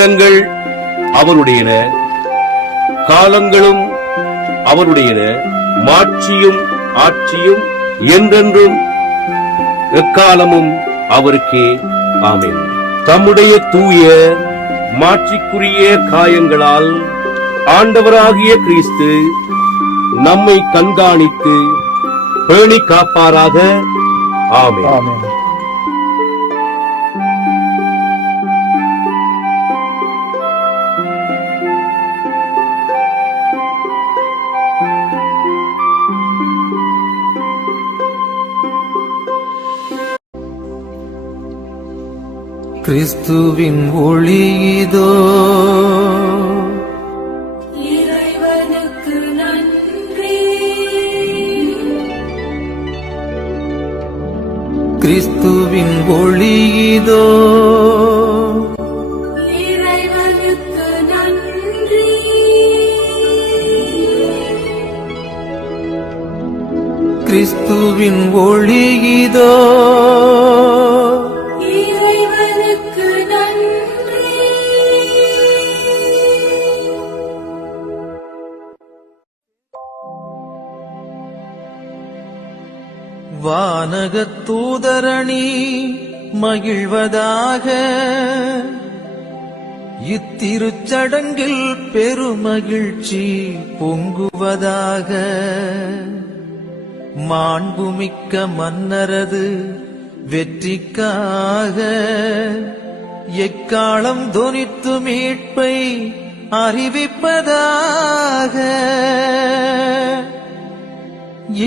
நேரங்கள் அவருடையன, காலங்களும் அவருடையன, மாட்சியும் ஆட்சியும் என்றென்றும் எக்காலமும் அவருக்கே. ஆமென். தம்முடைய தூய மாட்சிக்குரிய காயங்களால் ஆண்டவராகிய கிறிஸ்து நம்மை கண்காணித்து பேணி காப்பாராக. ஆமென். கிறிஸ்துவின் ஒளியிதோ, இறைவனுக்கு நன்றி. கிறிஸ்துவின் ஒளியிதோ, இறைவனுக்கு நன்றி. கிறிஸ்துவின் ஒளியிதோ, வானகத் தூதரணி மகிழ்வதாக, இத்திருச்சடங்கில் பெருமகிழ்ச்சி பொங்குவதாக. மாண்புமிக்க மன்னரது வெற்றிக்காக எக்காலம் தொனித்து மீட்பை அறிவிப்பதாக.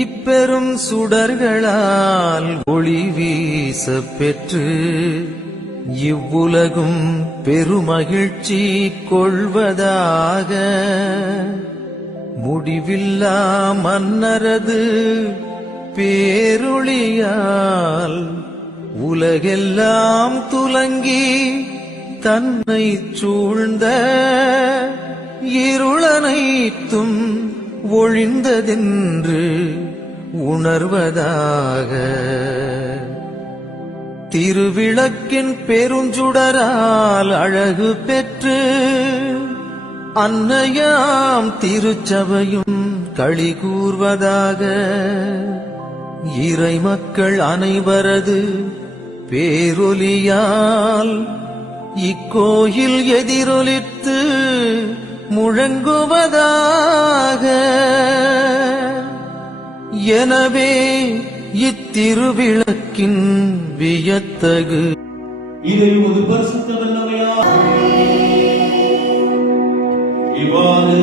இப்பெரும் சுடர்களால் ஒளி வீச பெற்று இவ்வுலகும் பெருமகிழ்ச்சி கொள்வதாக. முடிவில்லா மன்னரது பேரொளியால் உலகெல்லாம் துலங்கி தன்னை சூழ்ந்த இருளனைத்தும் ஒழிந்ததென்று உணர்வதாக. திருவிளக்கின் பெருஞ்சுடரால் அழகு பெற்று அன்னையாம் திருச்சபையும் களி கூர்வதாக. இறை மக்கள் அனைவரது பேரொலியால் இக்கோயில் எதிரொலித்து முழங்குவதாக. எனவே இத்திருவிளக்கின் வியத்தகு இதை ஒரு பரிசுத்த இவ்வாறு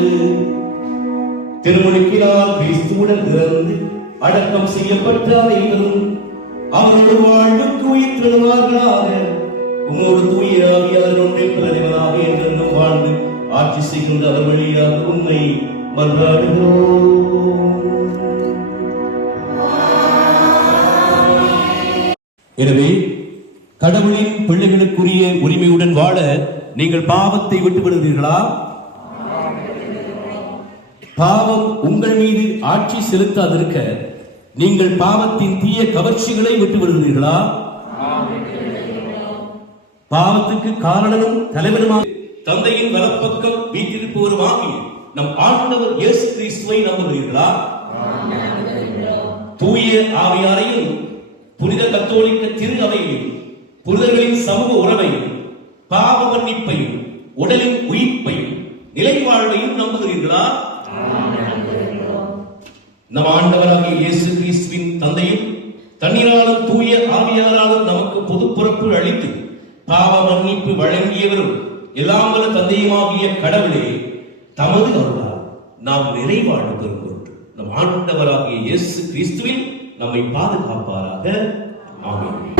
திருமுழுக்கினால் கிறிஸ்துவுடன் இறந்து அடக்கம் செய்யப்பட்ட அனைவரும் அவருடைய வாழ்வுக்கு உயிர்த்தெழுவார்களாக. உமோடு தூய ஆவியார் ஒன்றை பிரதிபலாக என்றென்றும் வாழ்ந்து ஆட்சி செய்கின்ற அவர் வழியாக உண்மை மன்றாடுகிறோம். எனவே கடவுளின் பிள்ளைகளுக்குரிய உரிமையுடன் வாழ நீங்கள் பாவத்தை விட்டு விடுவீர்களா? பாவம் உங்கள் மீது ஆட்சி செலுத்தாதிருக்க நீங்கள் பாவத்தின் தீய கவர்ச்சிகளை விட்டு விடுவீர்களா? பாவத்துக்கு காரணமும் தலைவனுமாக தந்தையின் வலப்பக்கம் வீட்டிருப்பவருமாகி நம் ஆண்டவர் இயேசு கிறிஸ்துவை நம்புகிறீர்களா? தூய ஆவியாரையும் புனித கத்தோலிக்க திரு அவையையும் புனிதர்களின் சமூக உறவையும் பாவ மன்னிப்பையும் உடலின் உயிர்ப்பையும் நிலை வாழ்வையும் நம்புகிறீர்களா? நம் ஆண்டவராகிய இயேசு கிறிஸ்துவின் தந்தையும் தண்ணீராலும் தூய ஆவியாராலும் நமக்கு பொது பொறுப்பு அளித்து பாவ மன்னிப்பு வழங்கியவரும் எல்லாம் வல்ல தந்தையுமாகிய கடவுளே தமது அருளால் நாம் நிறைவாழ பெறும் பொருட்டு நம் ஆண்டவராகிய இயேசு கிறிஸ்துவில் நம்மை பாதுகாப்பாராக. ஆமென்.